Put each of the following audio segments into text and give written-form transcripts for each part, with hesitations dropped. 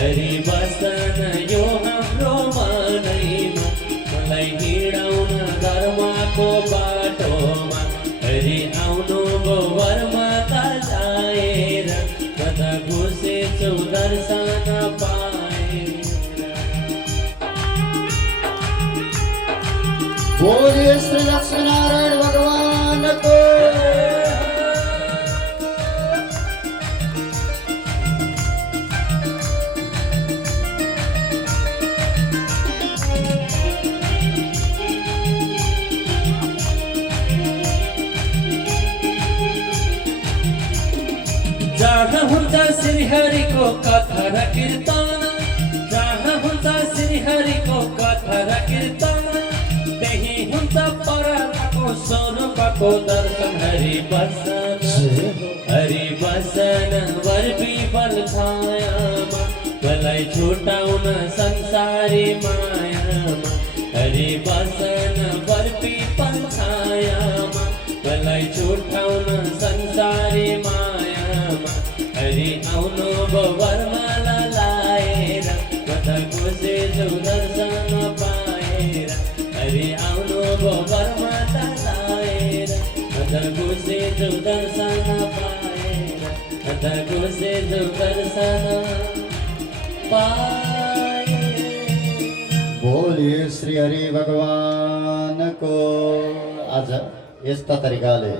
हरि बसन यो हाम्रो मनैमा मलाई हिँडाउन धर्मको बाटोमा हरि आउनु गो वर्मका लाएर म त घुसेछु दर्शन पाएर। बोलिए श्री लक्ष्मी नारायण भगवान को। जहाँ हुन्छ श्रीहरिको कथा र कीर्तन, जहाँ हुन्छ श्रीहरिको कथा र कीर्तन, त्यही हुन्छ परमको स्वरूपको दर्शन। हरि बसन वर विबल छायामा मलाई छुटाउन संसारी मायामा। हरि बसन वर विबल छायामा मलाई छुटाउन संसारी मायामा। हरि आउनु गो वरमाला लाएर म त घुसेछु दर्शन पाएर। हरि आउनु गो वरमाला लाएर म त घुसेछु दर्शन पाएर। म त घुसेछु दर्शन पाएर। बोलिए श्री हरि भगवान को। आज यस्ता तरिकाले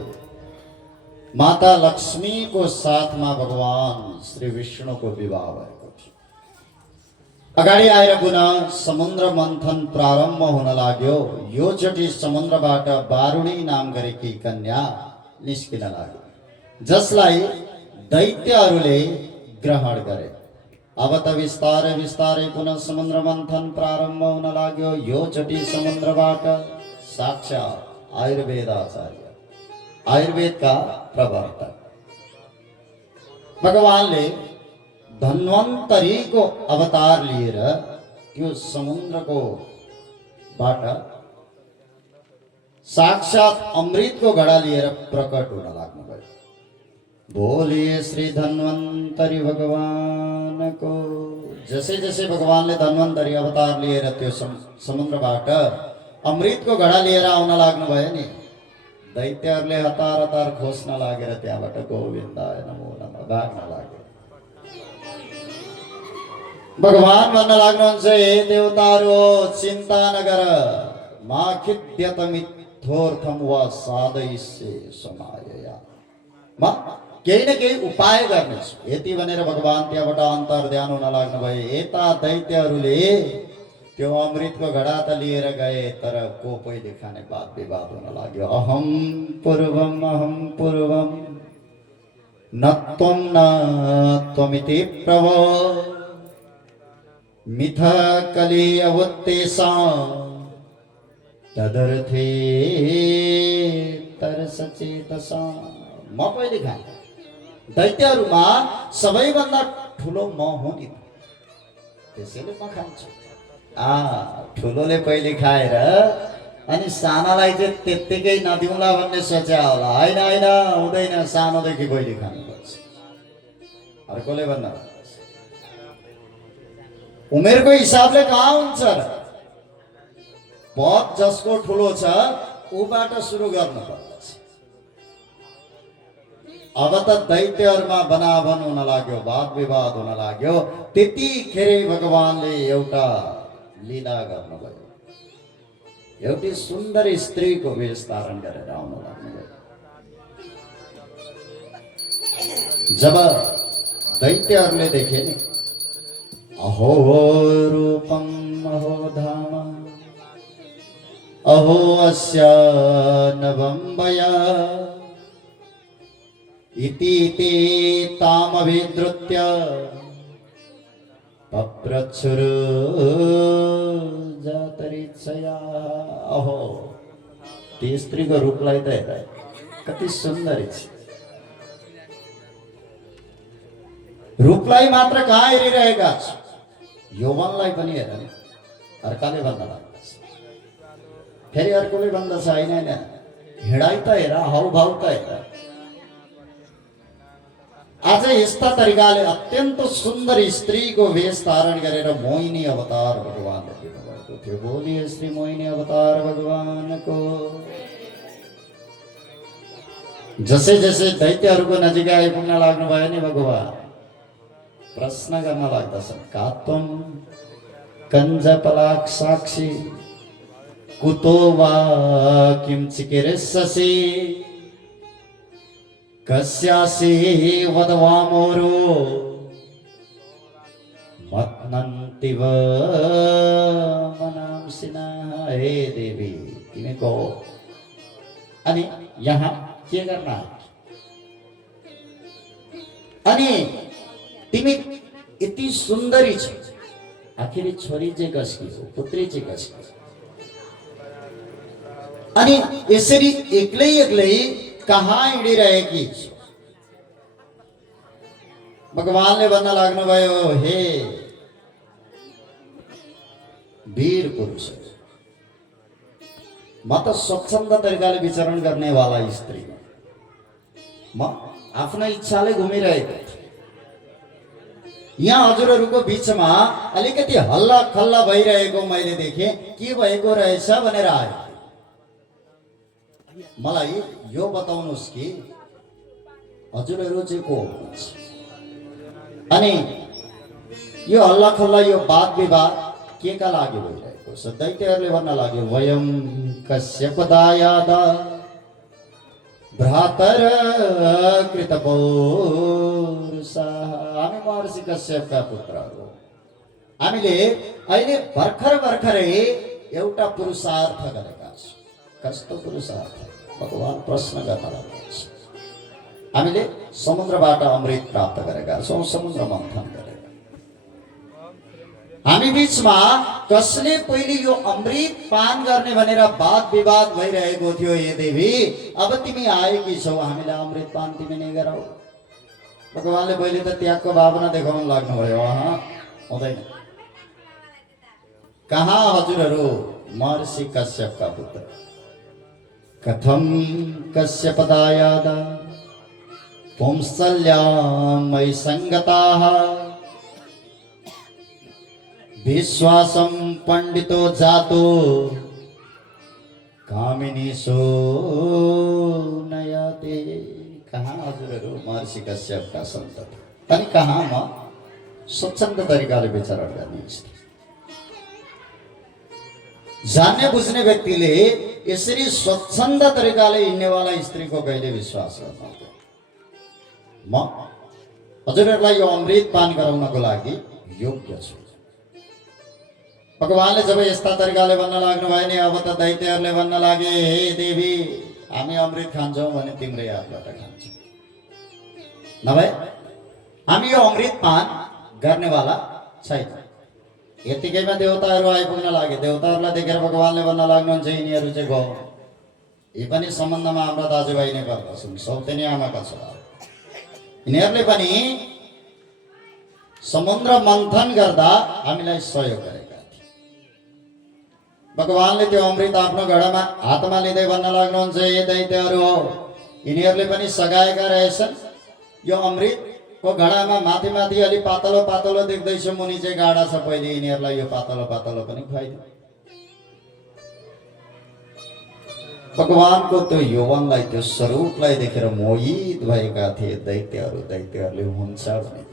माता लक्ष्मी को साथ में भगवान श्री विष्णु को विवाह भएको थियो। अगाडि आएर पुनः समुद्र मन्थन प्रारम्भ हुन लाग्यो। यो चोटि समुद्रबाट बारुणी नाम गरेकी कन्या निस्किन लाग्यो, जसलाई दैत्यहरूले ग्रहण गरे। अब त बिस्तारै बिस्तारै पुनः समुद्र मन्थन प्रारम्भ हुन लाग्यो। यो चोटि समुद्रबाट साक्षात आयुर्वेदाचार्य, आयुर्वेद का प्रवर्तक भगवानले धन्वन्तरी को अवतार लिएर त्यो समुद्रको बाट साक्षात अमृत को घड़ा लिएर प्रकट हुन लाग्नुभयो। बोलिए श्री धन्वन्तरी भगवान को। जैसे जैसे भगवानले धन्वन्तरी अवतार लिएर त्यो समुद्रबाट अमृत को घड़ा लिएर आउन लाग्नुभयो नि, दैत्यहरूले हतार हतार खोज्न लागेर त्यहाँबाट गोविन्दाय नमो नमः भाग्न लागे। भगवान भन्न लाग्नुहुन्छ, हे देवताहरू चिन्ता नगर, मा खिद्यत मिथ्योर्थम वा साधयिष्ये समायया। म केही न केही उपाय गर्नेछु यति भनेर भगवान त्यहाँबाट अन्तर्ध्यान हुन लाग्नुभयो। यता दैत्यहरूले त्यो अमृत को घड़ा त लिएर गए, तर को पहिले खाने वाद विवाद हुन लाग्यो। अहम पूर्वम न त्वमिति प्रभो मिथ कली अवुत्तेसा तदर्थे तरसचेतसा। म पहिले खाए, दैत्यहरूमा सबैभन्दा ठुलो म हुँ नि, त्यसैले म खान्छु। ठुलोले पहिले खाएर अनि सानालाई चाहिँ त्यत्तिकै नदिउँला भन्ने सोचे होला। होइन होइन, हुँदैन, सानोदेखि पहिले खानुपर्छ। अर्कोले भन्न उमेरको हिसाबले कहाँ हुन्छ र, पद जसको ठुलो छ ऊबाट सुरु गर्नुपर्छ। अब त दैत्यहरूमा बनावन हुन लाग्यो, वाद विवाद हुन लाग्यो। त्यतिखेर भगवानले एउटा लीला गर्नुभयो। एउटी सुन्दर स्त्री को वेश धारण गरेर आउन लाग्नुभयो। जब दैत्यहरूले देखे नि, अहो रूपम अहो धाम अहो अस्य नवम वया इति ते तामभिद्रुत्य पप्रच्छुर जातरिच्छया। अहो ती स्त्रीको रूपलाई त हेर, कति सुन्दरी छ। रूपलाई मात्र कहाँ हेरिरहेका छ, यौवनलाई पनि हेर नि। अर्काले भन्न लाग्दछ, फेरि अर्कोले भन्दछ, होइन होइन, हिँडाइ त हेर, हाउभाउ त हेर। आज यस्ता तरिकाले अत्यन्त सुन्दर स्त्रीको वेश धारण गरेर मोहिनी अवतार भगवानले दिनुभएको थियो। बोलिए श्री मोहिनी अवतार भगवानको। जसै जसै दैत्यहरूको नजिक आइपुग्न लाग्नु भयो नि भगवान प्रश्न गर्न लाग्दछन्, कात्वम कञ्जपलाक साक्षी कुतो वा किम चिकिरेससि कस्यासि वदवामोरो मत्नन्तिव मनांसिना। हे देवी तिमीको अनि यहाँ के गर्न, अनि तिमी यति सुन्दरी छौ, आखिर छोरी चाहिँ कसकी हो, पुत्री चाहिँ कसकी हो? अनि यसरी एक्लै एक्लै कहाँ हिँडिरहेकी छौ? भगवानले भन्न लाग्नुभयो, हे वीर पुरुष, म त स्वच्छन्द तरिकाले विचरण गर्ने वाला स्त्री, म आफ्नो इच्छाले घुमिरहेको छु। यहाँ हजुरहरूको बिचमा अलिकति हल्ला खल्ला भइरहेको मैले देखेँ, के भएको रहेछ भनेर आयो। मलाई यो बताउनुहोस् कि हजुरहरू चाहिँ को हुनुहुन्छ? अनि यो हल्ला खल्ला, यो वाद विवाद के का लागि भइरहेको छ? दैत्यहरूले भन्न लाग्यो, वयम कश्यपदायाद भ्रातर कृतपौरुषा। हामी महर्षि कश्यपका पुत्रहरू, हामीले अहिले भर्खर भर्खरै एउटा पुरुषार्थ गरेका छौँ। कस्तो पुरुषार्थ? भगवान प्रश्न गर्न लाग्नुहुन्छ। हामीले समुद्रबाट अमृत प्राप्त गरेका छौँ, समुद्र मन्थन गरेका। हामी बिचमा कसले पहिले यो अमृत पान गर्ने भनेर वाद विवाद भइरहेको थियो। हे देवी, अब तिमी आएकी छौ, हामीलाई अमृत पान तिमी नै गराऊ। भगवानले पहिले त त्यागको भावना देखाउन लाग्नुभयो। हुँदैन। कहाँ हजुरहरू महर्षि कश्यपका पुत्र? कथम कश्यपदायाद पुंसल्यां मयि संगताः विश्वासं पंडितो जातो कामिनीसो नयाते। कहाँ हजुरहरू महर्षि कश्यपका सन्तति? अनि कहाँ म स्वच्छन्द तरिकाले विचरण गर्ने स्थिति? जान्ने बुझ्ने व्यक्तिले यसरी स्वच्छन्द तरिकाले हिँड्नेवाला स्त्रीको कहिले विश्वास गर्नु? म हजुरहरूलाई यो अमृत पान गराउनको लागि योग्य छु। भगवानले जब यस्ता तरिकाले भन्न लाग्नु भयो नि, अब त दैत्यहरूले भन्न लागे, हे देवी, हामी अमृत खान्छौँ भने तिम्रै हातबाट खान्छौँ, नभए हामी यो अमृत पान गर्नेवाला छैन। यतिकैमा देवताहरू आइपुग्न लागे। देवताहरूलाई देखेर भगवानले भन्न लाग्नुहुन्छ, यिनीहरू चाहिँ गौ, यी पनि सम्बन्धमा हाम्रा दाजुभाइ नै पर्दछन्, सौतेनी आमाका छोरा। यिनीहरूले पनि समुद्र मन्थन गर्दा हामीलाई सहयोग गरेका थिए। भगवानले त्यो अमृत आफ्नो घडामा हातमा लिँदै भन्न लाग्नुहुन्छ, हे दैत्यहरू हो, यिनीहरूले पनि सघाएका रहेछन्। यो अमृतको घडामा माथि माथि अलि पातलो पातलो देख्दैछु, मुनि चाहिँ गाडा छ। पहिले यिनीहरूलाई यो पातलो पातलो पनि खुवाइदियो। भगवानको त्यो यौवनलाई, त्यो स्वरूपलाई देखेर मोहित भएका थिए दैत्यहरू। दैत्यहरूले हुन्छ भने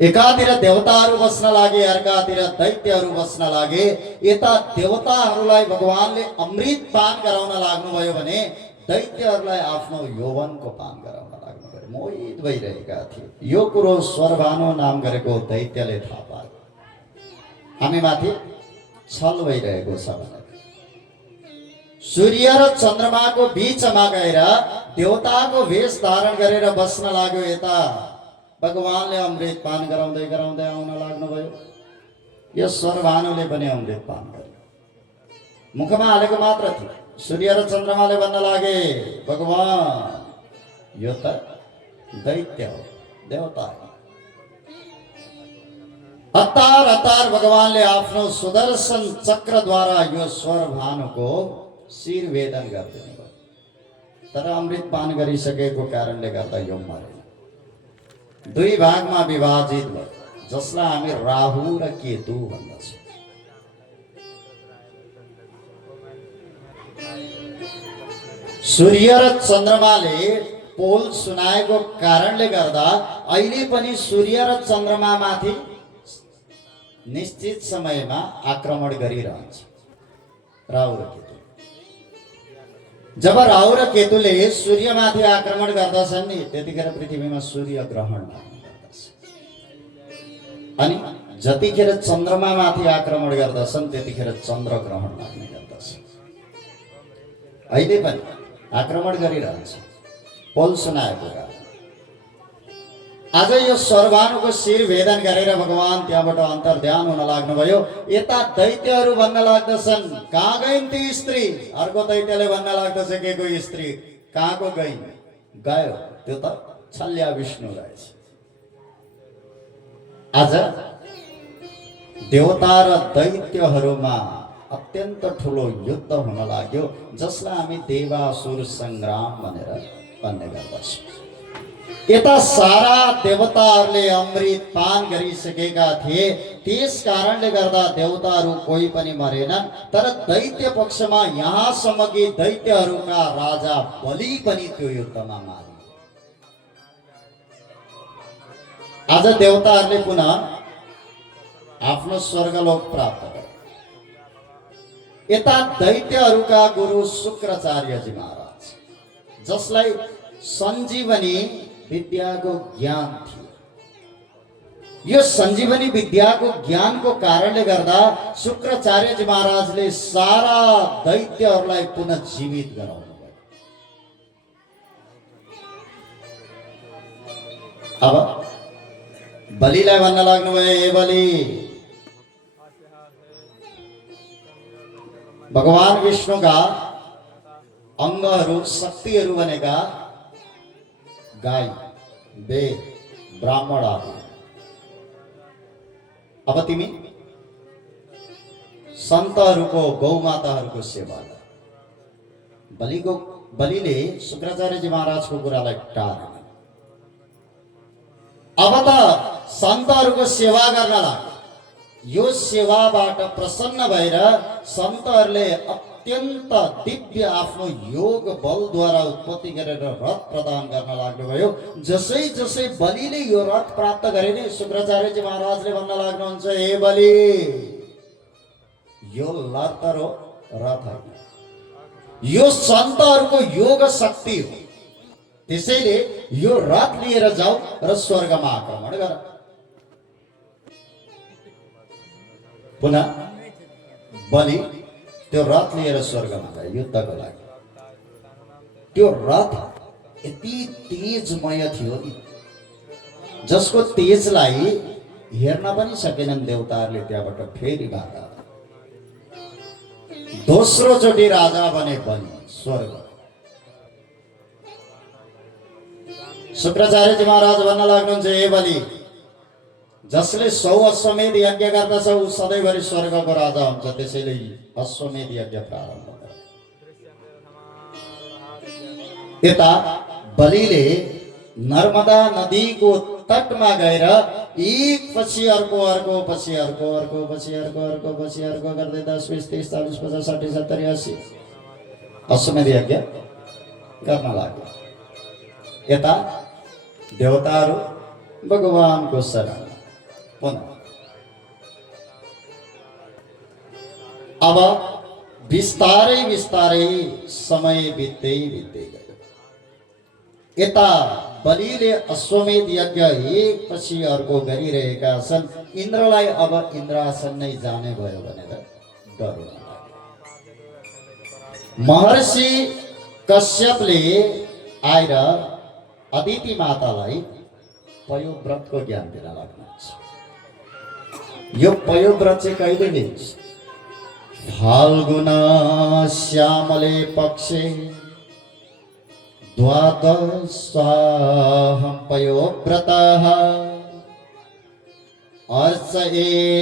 एकातिर देवताहरू बस्न लागे, अर्कातिर दैत्यहरू बस्न लागे। यता देवताहरूलाई भगवानले अमृत पान गराउन लाग्नुभयो भने दैत्यहरूलाई आफ्नो यौवनको पान गराउन लाग्नुभयो। मोहित भइरहेका थिए। यो कुरो स्वरभानु नाम गरेको दैत्यले थाहा पायो, हामी माथि छल भइरहेको छ भनेर सूर्य र चन्द्रमाको बीचमा गएर देवताको वेश धारण गरेर बस्न लाग्यो। यता भगवानले अमृत पान गराउँदै गराउँदै आउन लाग्नुभयो। यस स्वरभानुले पनि अमृत पान गर्यो। मुखमा हालेको मात्र थियो। सूर्य र चन्द्रमाले भन्न लागे, भगवान यो त दैत्य हो, देवता हो। हतार हतार भगवानले आफ्नो सुदर्शन चक्रद्वारा यो स्वरभानुको शिर वेदन गरिदिनु भयो। तर अमृत पान गरिसकेको कारणले गर्दा यो मरेन। दुई भागमा विभाजित भयो, जसलाई हामी राहु र केतु भन्दछौँ। सूर्य र चन्द्रमाले पोल सुनाएको कारणले गर्दा अहिले पनि सूर्य र चन्द्रमामाथि निश्चित समयमा आक्रमण गरिरहन्छ राहु र केतु। जब राहु र केतुले सूर्यमाथि आक्रमण गर्दछन् नि, त्यतिखेर पृथ्वीमा सूर्य ग्रहण लाग्ने गर्दछ। अनि जतिखेर चन्द्रमामाथि आक्रमण गर्दछन् त्यतिखेर चन्द्र ग्रहण लाग्ने गर्दछ। अहिले पनि आक्रमण गरिरहन्छ पोल सुनाएको कारण। आज यो सर्वानुको शिर भेदन गरेर भगवान त्यहाँबाट अन्तर्ध्यान हुन लाग्नुभयो। यता दैत्यहरू भन्न लाग्दछन्, कहाँ गइन् ती स्त्री? अर्को दैत्यले भन्न लाग्दछ, के को स्त्री कहाँको गइन्? गयो, त्यो त छल्या विष्णु रहेछ। आज देवता र दैत्यहरूमा अत्यन्त ठुलो युद्ध हुन लाग्यो, जसलाई हामी देवासुर सङ्ग्राम भनेर भन्ने गर्दछौँ। यता सारा देवताहरूले अमृत पान गरिसकेका थिए, त्यस कारणले गर्दा देवताहरू कोही पनि मरेनन्। तर दैत्य पक्षमा यहाँसम्म कि दैत्यहरूका राजा बलि पनि त्यो युद्धमा मारे। आज देवताहरूले पुनः आफ्नो स्वर्गलोक प्राप्त गरे। यता दैत्यहरूका गुरु शुक्राचार्यजी महाराज, जसलाई सञ्जीवनी विद्याको ज्ञान थियो, यो सञ्जीवनी विद्याको ज्ञानको कारणले गर्दा शुक्राचार्यजी महाराजले सारा दैत्यहरूलाई पुनः जीवित गराउनु भयो। अब बलिलाई भन्न लाग्नुभयो, हे बलि, भगवान विष्णुका अङ्गहरू शक्तिहरू भनेका गाई, वेद, ब्राह्मण आदि। अब तिमी सन्तहरूको, गौमाताहरूको सेवा गर। बलिले शुक्राचार्यजी महाराजको कुरालाई टारेन। अब त सन्तहरूको सेवा गर्न लाग्यो। यो सेवाबाट प्रसन्न भएर सन्तहरूले अत्यन्त दिव्य आफ्नो योग बलद्वारा उत्पत्ति गरेर रथ प्रदान गर्न लाग्नुभयो। जसै जसै बलिले यो रथ प्राप्त गरे नि, शुक्राचार्यजी महाराजले भन्न लाग्नुहुन्छ, हे बलि, यो लर्तरो रथ होइन, यो सन्तहरूको योग शक्ति हो। त्यसैले यो रथ लिएर जाऊ र स्वर्गमा आक्रमण गर। पुनः बलि त्यो रथ लिएर स्वर्गमा गए युद्धको लागि। त्यो रथ यति तेजमय थियो नि, जसको तेजलाई हेर्न पनि सकेनन् देवताहरूले। त्यहाँबाट फेरि भागा, दोस्रो चोटि राजा बने बलि स्वर्ग। शुक्राचार्यजी महाराज भन्न लाग्नुहुन्छ, हे बलि, जसले 100 अश्वमेध यज्ञ गर्दछ ऊ सधैँभरि स्वर्गको राजा हुन्छ। त्यसैले अश्वमेध यज्ञ प्रारम्भ गर। यता बलिले नर्मदा नदीको तटमा गएर एक पछि अर्को, अर्को पछि अर्को, अर्को पछि अर्को, अर्को पछि अर्को गर्दै 10, 20, 30, 40, 50, 60, 70, 80 अश्वमेध यज्ञ गर्न लाग्यो। यता देवताहरू भगवानको शरण पुनः। अब बिस्तारै बिस्तारै समय बित्दै बित्दै गयो। यता बलिले अश्वमेध यज्ञ एक पछि अर्को गरिरहेका छन्। इन्द्रलाई अब इन्द्रासन नै जाने भयो भनेर डर लाग्यो। महर्षि कश्यपले आएर अदिति मातालाई पयोव्रतको ज्ञान दिन लाग्नुहुन्छ। यो पयोव्रत चाहिँ कहिले दिन्छ? फाल्गुन श्यामले पक्षे द्वादशाहं पयोव्रतः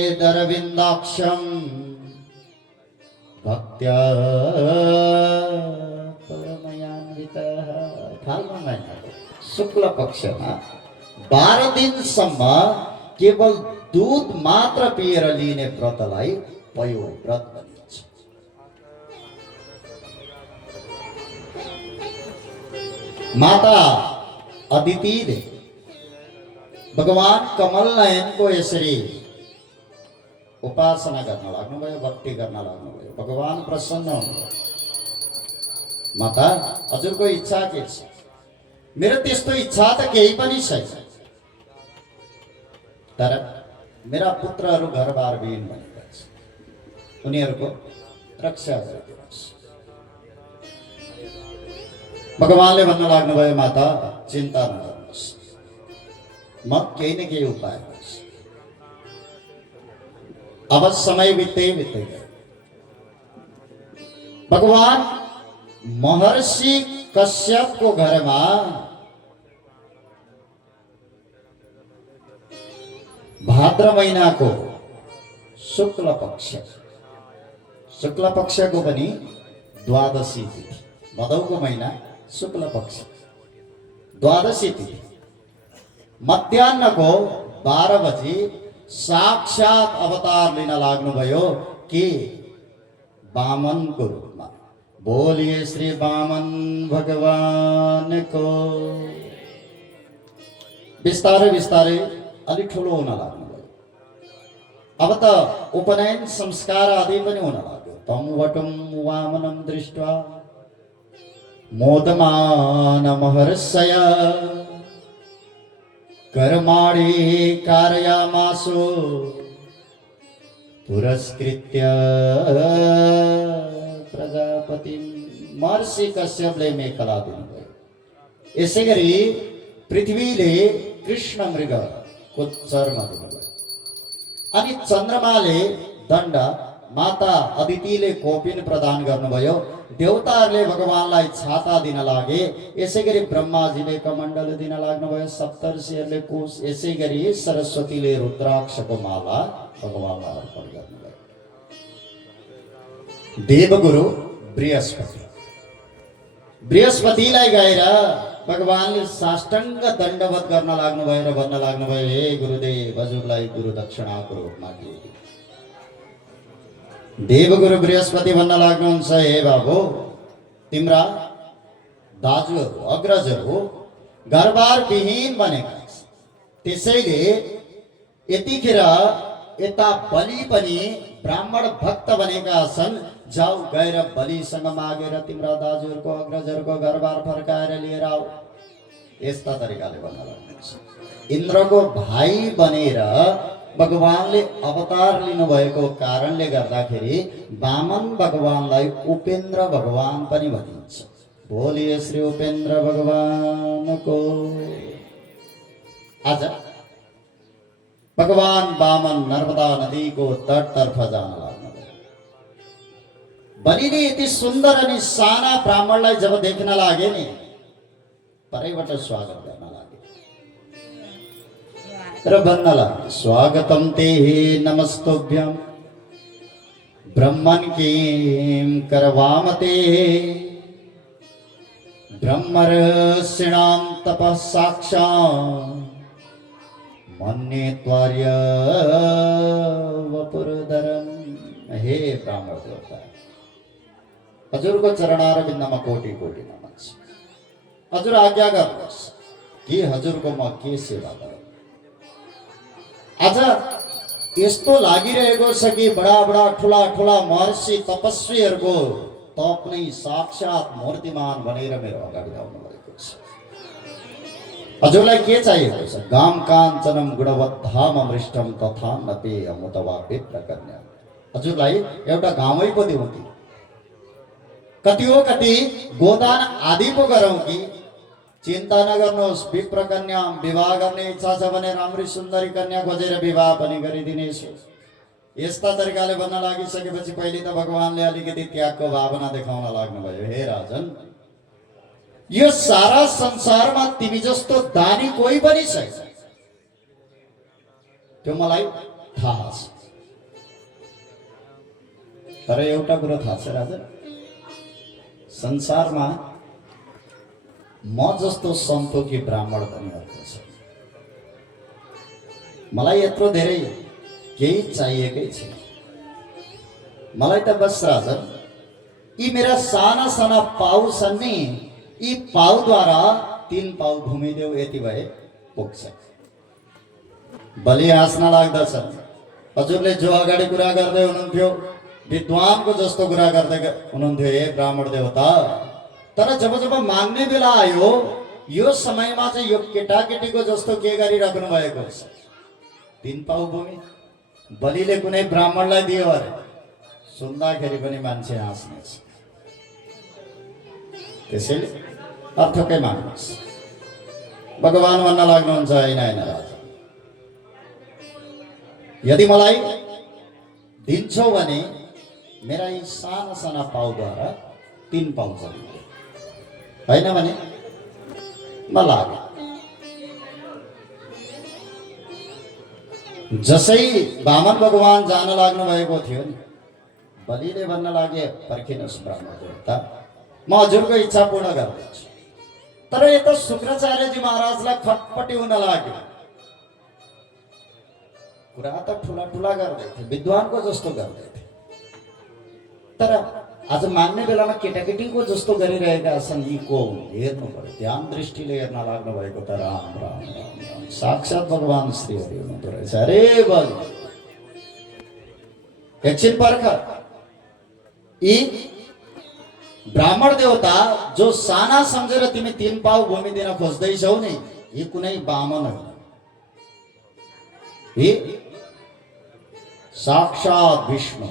अर्चयेदरविन्दाक्षं भक्त्या परमयान्वितः। फाल्गुन महिना शुक्ल पक्षमा 12 दिनसम्म केवल दूध मात्र पिएर लिने व्रतलाई पयो व्रत भनिन्छ। माता अदितिले भगवान कमल नयनको यसरी उपासना गर्न लाग्नुभयो, भक्ति गर्न लाग्नुभयो। भगवान प्रसन्न हुनुभयो। माता हजुरको इच्छा के छ? मेरो त्यस्तो इच्छा त केही पनि छैन, तर मेरा पुत्रहरू घरबार विहीन बनेका छन्, उनीहरूको रक्षा गरिदिनुहोस्। भगवानले भन्न लाग्नुभयो, माता चिन्ता नगर्नुहोस्, म केही न केही उपाय गर्छु। अब समय बित्दै बित्दै गयो। भगवान महर्षि कश्यपको घरमा भाद्र महिनाको शुक्ल पक्षको पनि द्वादशी तिथि, भदौको महिना शुक्ल पक्ष द्वादशी तिथि मध्याह्नको 12 बजी साक्षात अवतार लिन लाग्नुभयो कि वामनको रूपमा। बोलिए श्री वामन भगवान को। बिस्तारै बिस्तारै अलिक ठुलो हुन लाग्नुभयो। अब त उपनयन संस्कार आदि पनि हुन लाग्यो। तम वटुम वामनम दृष्ट्वा मोदमान महर्षय कर्माणि कारयामासो पुरस्कृत्य प्रजापति। महर्षि कश्यपले मेखला दिनुभयो। यसै गरी पृथ्वीले कृष्ण मृगको चर्म दिनुभयो। अनि चन्द्रमाले दण्ड, माता अदितिले कोपिन प्रदान गर्नुभयो। देवताहरूले भगवानलाई छाता दिन लागे। यसै गरी ब्रह्माजीले कमण्डल दिन लाग्नुभयो। सप्तर्षिहरूले कुश, यसै गरी सरस्वतीले रुद्राक्षको माला भगवानलाई अर्पण गर्नुभयो। देवगुरु बृहस्पतिलाई गएर भगवानले साष्टाङ्ग दण्डवत गर्न लाग्नुभयो र भन्न लाग्नुभयो, हे गुरुदेव, हजुरलाई गुरु दक्षिणाको रूपमा दिए। देवगुरु बृहस्पति भन्न लाग्नुहुन्छ, हे बाबु, तिम्रा दाजुहरू, अग्रजहरू घरबार विहीन बनेका छन्, त्यसैले यतिखेर यता बलि पनि ब्राह्मण भक्त बनेका छन्। जाऊ, गएर बलिसँग मागेर तिम्रा दाजुहरूको, अग्रजहरूको घरबार फर्काएर लिएर आऊ। यस्ता तरिकाले भन्न लाग्नुहुन्छ। इन्द्रको भाइ बनेर भगवानले अवतार लिनुभएको कारणले गर्दाखेरि वामन भगवानलाई उपेन्द्र भगवान पनि भनिन्छ। बोलिए श्री उपेन्द्र भगवानको। आज भगवान वामन नर्मदा नदीको तटतर्फ जान लाग्नुभयो। बलिले यति सुन्दर अनि साना ब्राह्मणलाई जब देख्न लागे नि, परैबाट स्वागत गर्न लागे र भन्न लागे, स्वागतम ते नमस्तोभ्यम ब्रह्मन् किं करवामते ब्रह्मर्षिणां तपः साक्षात् मन्ये त्वार्य वपुरधरम। हे ब्राह्मण देवता, हजुरको चरणारविन्दमा कोटि कोटि नमन छ। हजुर आज्ञा गर्नुहोस् कि हजुरको म के सेवा गरौँ। आज यस्तो लागिरहेको छ कि बडा बडा ठुला ठुला महर्षि तपस्वीहरूको तप नै साक्षात मूर्तिमान बनेर मेरो अगाडि आउनु भएको छ। हजुरलाई के चाहिएको छ? गाम काञ्चनम गुणवद्धाम अमृष्टम तथा नपे अमुतवा विप्र कन्या। हजुरलाई एउटा गाउँै पो दिउँ कि कति हो कति गोदान आदि पो गरौँ कि? चिन्ता नगर्नुहोस्, विप्र कन्या विवाह गर्ने इच्छा छ भने राम्री सुन्दरी कन्या खोजेर विवाह पनि गरिदिनेछु। यस्ता तरिकाले भन्न लागिसकेपछि पहिले त भगवानले अलिकति त्यागको भावना देखाउन लाग्नुभयो। हे राजन, यो सारा संसारमा तिमी जस्तो दानी कोही पनि छैन, त्यो मलाई थाहा छ। तर एउटा कुरा थाहा छ राजन, संसारमा म जस्तो सन्तोकी ब्राह्मण पनि अर्को छ। मलाई यत्रो धेरै केही चाहिएकै छैन। मलाई त बस राजन यी मेरा साना साना पाउ छन् नि, यी पाउद्वारा 3 पाउ घुमिदेऊ यति भए पुग्छ। बलि हाँस्न लाग्दछन्। हजुरले जो अगाडि कुरा गर्दै हुनुहुन्थ्यो विद्वानको जस्तो कुरा गर्दै हुनुहुन्थ्यो हे ब्राह्मण देवता। तर जब जब माग्ने बेला आयो यो समयमा चाहिँ यो केटाकेटीको जस्तो के गरिराख्नु भएको छ। 3 पाउ भूमि बलिले कुनै ब्राह्मणलाई दियो अरे सुन्दाखेरि पनि मान्छे हाँस्नेछ। त्यसैले अर्थकै माग्नुहोस्। भगवान भन्न लाग्नुहुन्छ होइन होइन राजा, यदि मलाई दिन्छौ भने मेरा यी साना साना पाउद्वारा 3 पाउ चाहियो, होइन भने नलाग। जसै वामन भगवान जान लाग्नु भएको थियो नि, बलिले भन्न लागे पर्खिनुहोस् ब्राह्मण देवता, म हजुरको इच्छा पूर्ण गर्दैछु। तर यता शुक्राचार्यजी महाराजलाई खटपटी हुन लाग्यो। कुरा त ठुला ठुला गर्दै थिए, विद्वानको जस्तो गर्दै थिए। तर आज माग्ने बेलामा केटाकेटीको जस्तो गरिरहेका छन्। यी को हेर्नु पर्यो, ध्यान दृष्टिले हेर्न लाग्नु भएको त राम राम राम राम साक्षात भगवान श्री हरि हुनुहुँदो रहेछ। अरे बल एकछिन पर्ख, यी ब्राह्मण देवता जो साना सम्झेर तिमी 3 पाउ भूमि दिन खोज्दैछौ नि, यी कुनै वामन होइन, यी साक्षात विष्णु।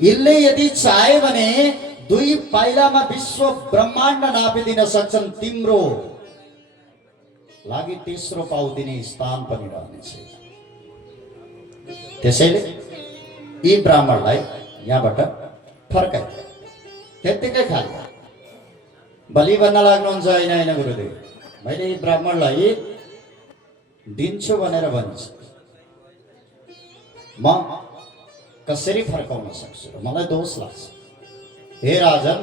यसले यदि चाहे भने 2 पाइलामा विश्व ब्रह्माण्ड नापिदिन सक्छन्। तिम्रो लागि तेस्रो पाउ दिने स्थान पनि रहनेछ। त्यसैले यी ब्राह्मणलाई यहाँबाट फर्काइ त्यत्तिकै खाली। बलि भन्न लाग्नुहुन्छ होइन होइन गुरुदेव, मैले यी ब्राह्मणलाई दिन्छु भनेर भनिन्छ, म कसरी फर्काउन सक्छु र मलाई दोष लाग्छ। हे राजन,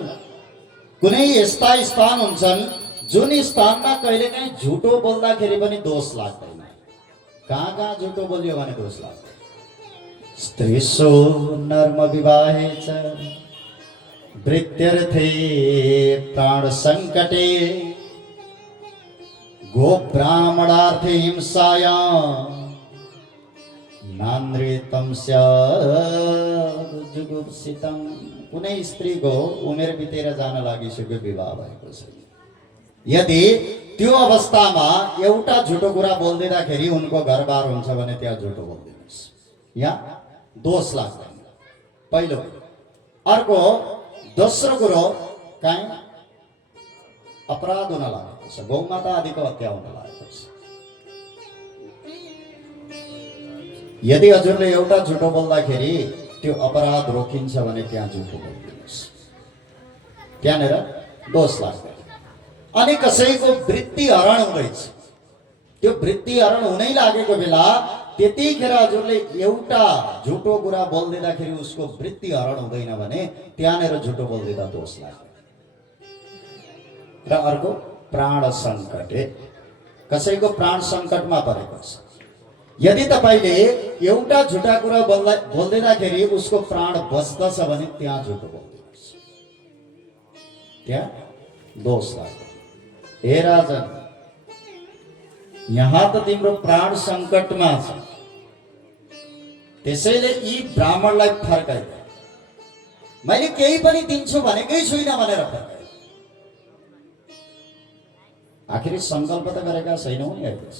कुनै यस्ता स्थान हुन्छन् जुन स्थानमा कहिलेकाहीँ झुटो बोल्दाखेरि पनि दोष लाग्दैन। कहाँ कहाँ झुटो बोल्यो भने दोष लाग्दैन। स्त्रीसु नर्म विवाहे च वृत्यर्थे प्राण संकटे गो ब्राह्मणार्थे हिंसायां नान्द्रितम स्यादुजुगुप्सितम। कुनै स्त्रीको उमेर बितेर जान लागिसक्यो, विवाह भएको छ। यदि त्यो अवस्थामा एउटा झुटो कुरा बोलिदिँदाखेरि उनको घरबार हुन्छ भने त्यहाँ झुटो बोलिदिनुहोस्, यहाँ दोष लाग्दैन। पहिलो। अर्को दोस्रो कुरो कहीँ अपराध हुन लागेको छ, गौमाता आदिको हत्या हुन लागेको छ। यदि हजुरले एउटा झुटो बोल्दाखेरि त्यो अपराध रोकिन्छ भने त्यहाँ झुटो बोलिदिनुहोस्, त्यहाँनिर दोष लाग्दैन। अनि कसैको वृत्ति हरण हुँदैछ, त्यो वृत्ति हरण हुनै लागेको बेला त्यतिखेर हजुरले एउटा झुटो कुरा बोलिदिँदाखेरि उसको वृत्ति हरण हुँदैन भने त्यहाँनिर झुटो बोलिदिँदा दोष लाग्दैन। र अर्को प्राण सङ्कटे, कसैको प्राण सङ्कटमा परेको छ, यदि तपाईले एउटा झुटा कुरा बोलिदिँदाखेरि उसको प्राण बच्दछ भने त्यहाँ झुटो बोलिदिनुहोस्, त्यहाँ दोष लाग्दैन। हे राजन, यहाँ त तिम्रो प्राण सङ्कटमा छ, त्यसैले यी ब्राह्मणलाई फर्काइदे। मैले केही पनि दिन्छु भनेकै छुइनँ भनेर फर्काइ। आखिर सङ्कल्प त गरेका छैनौँ नि अहिले।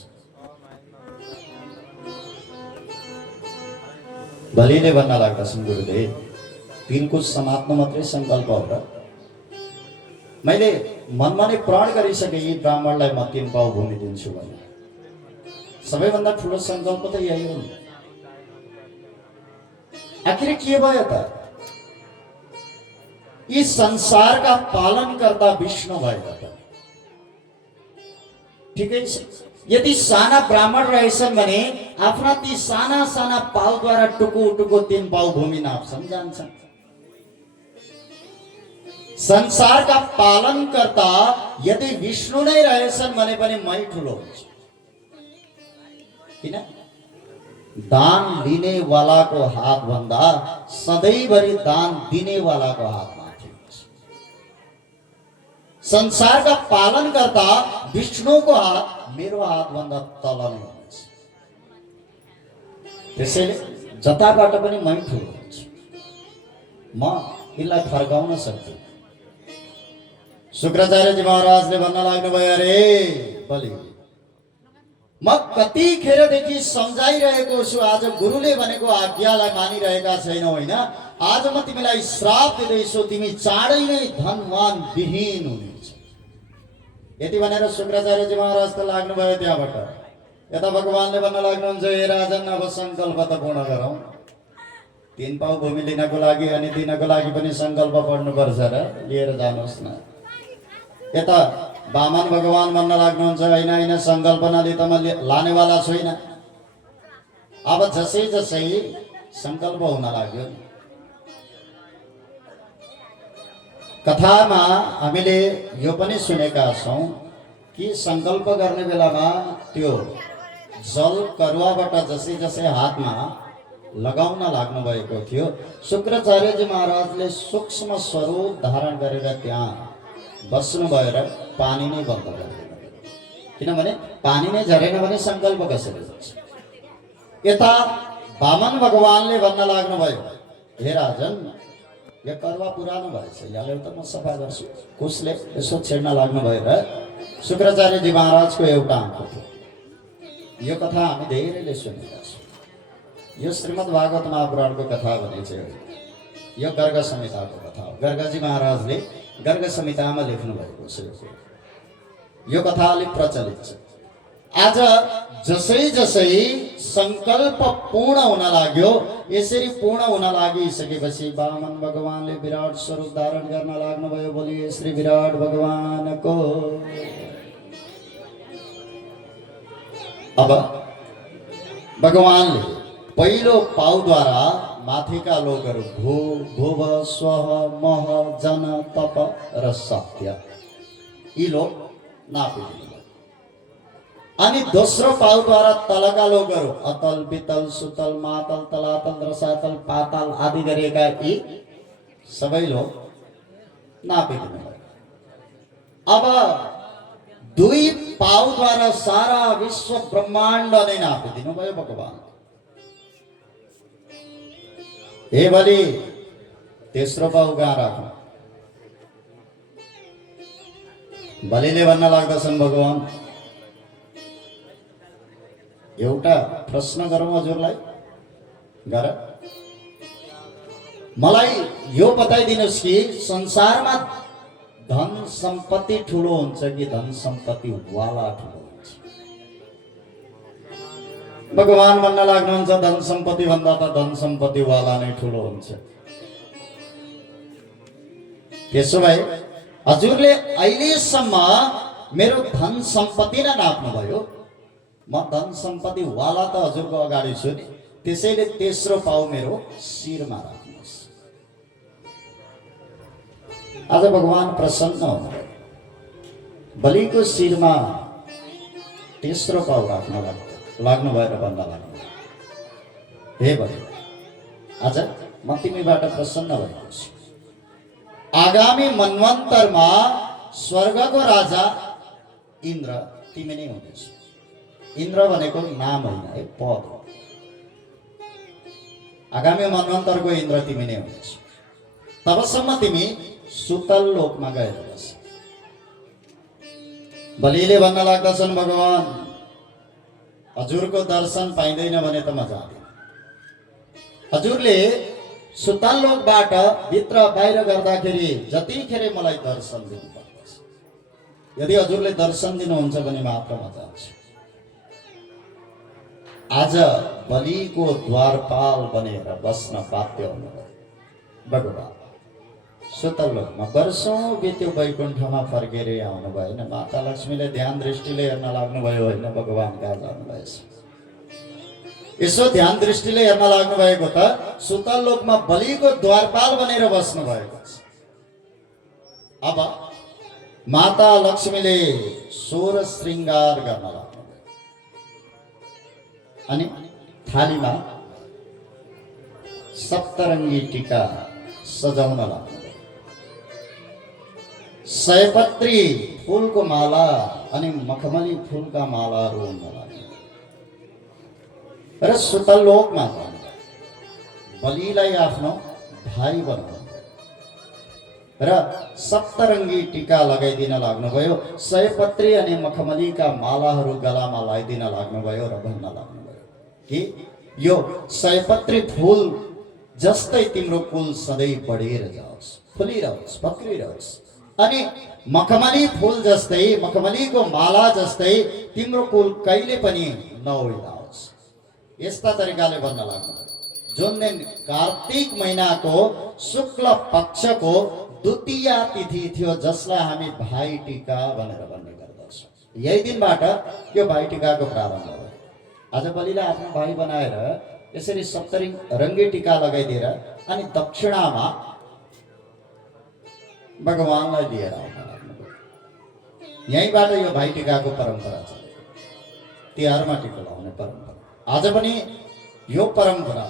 बलिले भन्न लाग्दछन् गुरुदेव, तिनको समात्न मात्रै सङ्कल्प हो र? मैले मनमा नै प्रण गरिसकेँ यी ब्राह्मणलाई म 3 पाउ भूमि दिन्छु भने। सबैभन्दा ठुलो सङ्कल्प त यही हो। आखिर के भयो त? यी संसारका पालनकर्ता विष्णु भएका त ठिकै छ। यदि साना ब्राह्मण रहेछन् भने आफ्ना ती साना साना पाउद्वारा टुकु टुकु 3 पाउ भूमि नाप्छन्, जान्छन्। संसारका पालनकर्ता यदि विष्णु नै रहेछन् भने पनि मै ठुलो हुन्छ। किन दान लिने वालाको हात भन्दा सधैँभरि दान दिने वालाको हात माथि हुन्छ। संसारका पालनकर्ता विष्णुको हात मेरो हात भन्दा तल नै हुन्छ। त्यसैले जताबाट पनि मै ठुलो हुन्छु, म यसलाई फर्काउन सक्छु। शुक्राचार्यजी महाराजले भन्न लाग्नुभयो, अरे बलि म कतिखेरदेखि सम्झाइरहेको छु, आज गुरुले भनेको आज्ञालाई मानिरहेका छैनौ होइन, आज म तिमीलाई श्राप दिँदैछु, तिमी चाँडै नै धनवान विहीन हुनेछ। यति भनेर शुक्राचार्यजी महाराज त लाग्नुभयो त्यहाँबाट। यता भगवानले भन्न लाग्नुहुन्छ, हे राजन अब सङ्कल्प त पूर्ण गरौँ। 3 पाउ भूमि लिनको लागि अनि दिनको लागि पनि सङ्कल्प पर्नुपर्छ र लिएर जानुहोस् न। यता वामन भगवान भन्न लाग्नुहुन्छ, होइन होइन सङ्कल्प नलिए त म लानेवाला छुइनँ। अब जसै जसै सङ्कल्प हुन लाग्यो। कथामा हामीले यो पनि सुनेका छौँ कि सङ्कल्प गर्ने बेलामा त्यो जल करुवाबाट जसै जसै हातमा लगाउन लाग्नु भएको थियो, शुक्राचार्यजी महाराजले सूक्ष्म स्वरूप धारण गरेर त्यहाँ बस्नुभयो र पानी नै बन्द गरिदिनु। किनभने पानी नै झरेन भने सङ्कल्प कसरी हुन्छ। यता वामन भगवानले भन्न लाग्नुभयो, हे राजन यो करुवा पुरानो भएछ, यसलाई त म सफा गर्छु। कुशले यसो छेड्न लाग्नुभयो र शुक्राचार्यजी महाराजको एउटा आँखा थियो। यो कथा हामी धेरैले सुनेका छौँ। यो श्रीमद् भागवत महापुराणको कथा भने चाहिँ यो गर्ग संहिताको कथा हो। गर्गजी महाराजले गर्ग संहितामा लेख्नु भएको छ। यो कथा अलिक प्रचलित छ। आज जसै जसै सङ्कल्प पूर्ण हुन लाग्यो, यसरी पूर्ण हुन लागिसकेपछि वामन भगवानले विराट स्वरूप धारण गर्न लाग्नुभयो। बोलिए श्री विराट भगवानको। अब भगवानले पहिलो पाउद्वारा माथिका लोकहरू भू भुव स्वह मह जन तप र सत्य यी लोक नापिदिनु। अनि दोस्रो पाउद्वारा तलका लोकहरू अतल वितल सुतल मातल तलातल रसातल पाताल आदि गरिएका यी सबै लोक नापिदिनु। अब 2 पाउद्वारा सारा विश्व ब्रह्माण्ड नै नापिदिनु भयो भगवान। हे बलि तेस्रो पाउ कहाँ राख्नु? बलिले भन्न लाग्दछन्, भगवान एउटा प्रश्न गरौँ हजुरलाई, गर मलाई यो बताइदिनुहोस् कि संसारमा धन सम्पत्ति ठुलो हुन्छ कि धन सम्पत्ति वाला ठुलो हुन्छ? भगवान भन्न लाग्नुहुन्छ, धन सम्पत्ति भन्दा त धन सम्पत्ति वाला नै ठुलो हुन्छ। त्यसो भए हजुरले अहिलेसम्म मेरो धन सम्पत्ति नै नाप्नु भयो, म धन सम्पत्ति वाला त हजुरको अगाडि छु नि। त्यसैले तेस्रो पाउ मेरो शिरमा राख्नुहोस्। आज भगवान प्रसन्न हुनुभयो। बलिको शिरमा तेस्रो पाउ राख्न लाग्नु भएर भन्दा लाग्नु, हे बलि आज म तिमीबाट प्रसन्न भएको छु। आगामी मन्वन्तरमा स्वर्गको राजा इन्द्र तिमी नै हुनेछ। इन्द्र भनेको नाम होइन, है पद हो। आगामी मन्वन्तरको इन्द्र तिमी नै हुनेछ। तबसम्म तिमी सुतल लोकमा गएर बस। बलिले भन्न लाग्दछन्, भगवान हजुरको दर्शन पाइँदैन भने त म जाँदिन। हजुरले सुतल लोकबाट भित्र बाहिर गर्दाखेरि जतिखेर मलाई दर्शन दिनुपर्छ। यदि हजुरले दर्शन दिनुहुन्छ भने मात्र म जान्छु। आज बलिको द्वारपाल बनेर बस्न बाध्य हुनुभयो भगवान। सुतल लोकमा वर्षौं बित्यो, वैकुण्ठमा फर्केर आउनु भएन। माता लक्ष्मीले ध्यान दृष्टिले हेर्न लाग्नुभयो होइन, भगवान कहाँ जानुभएछ। यसो ध्यान दृष्टिले हेर्न लाग्नु भएको त सुतल लोकमा बलिको द्वारपाल बनेर बस्नु भएको छ। अब माता लक्ष्मीले 16 श्रृङ्गार गर्न लाग्नुभयो। अनि थालीमा सप्तरङ्गी टीका सजाउन लाग्नुभयो। सयपत्री फुलको माला अनि मखमली फुलका मालाहरू हुन लाग्यो र सुतलोकमा बलिलाई आफ्नो भाइ बनाउनु र सप्तरङ्गी टीका लगाइदिन लाग्नुभयो। सयपत्री अनि मखमलीका मालाहरू गलामा लगाइदिन लाग्नुभयो र भन्न लाग्नुभयो कि यो सयपत्री फुल जस्तै तिम्रो कुल सधैँ बढेर जाओस्, फुलिरहोस्, पक्रिरहोस्, अनि मखमली फुल जस्तै, मखमलीको माला जस्तै तिम्रो कुल कहिले पनि नउडाओस्। यस्ता तरिकाले भन्न लाग्नुभयो। जुन दिन कार्तिक महिनाको शुक्ल पक्षको द्वितीय तिथि थियो, जसलाई हामी भाइ टीका भनेर भन्ने गर्दछौँ, यही दिनबाट यो भाइ टीकाको प्रारम्भ भयो। आज बलिलाई आफ्नो भाइ बनाएर यसरी सप्तरङ्गी टीका लगाइदिएर अनि दक्षिणामा भगवानलाई लिएर आउन लाग्नुभयो। यहीँबाट यो भाइ टीकाको परम्परा चलेको, तिहारमा टीका लगाउने परम्परा। आज पनि यो परम्परा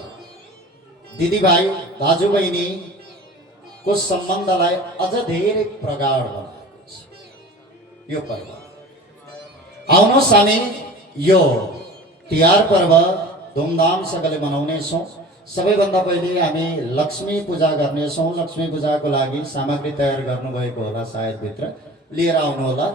दिदीभाइ दाजुबहिनीको सम्बन्धलाई अझ धेरै प्रगाढ बनाएको छ यो पर्व। आउनुहोस् हामी यो तिहार पर्व धुमधामसँगले मनाउनेछौँ। सबैभन्दा पहिले हामी लक्ष्मी पूजा गर्नेछौँ। लक्ष्मी पूजाको लागि सामग्री तयार गर्नुभएको होला, सायद भित्र लिएर आउनुहोला।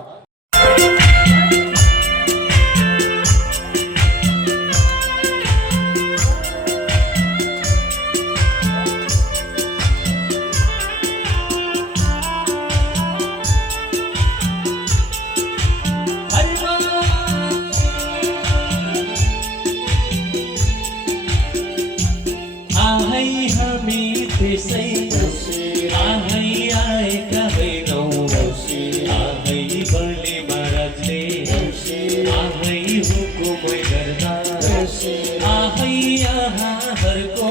आहै यहाँ हरको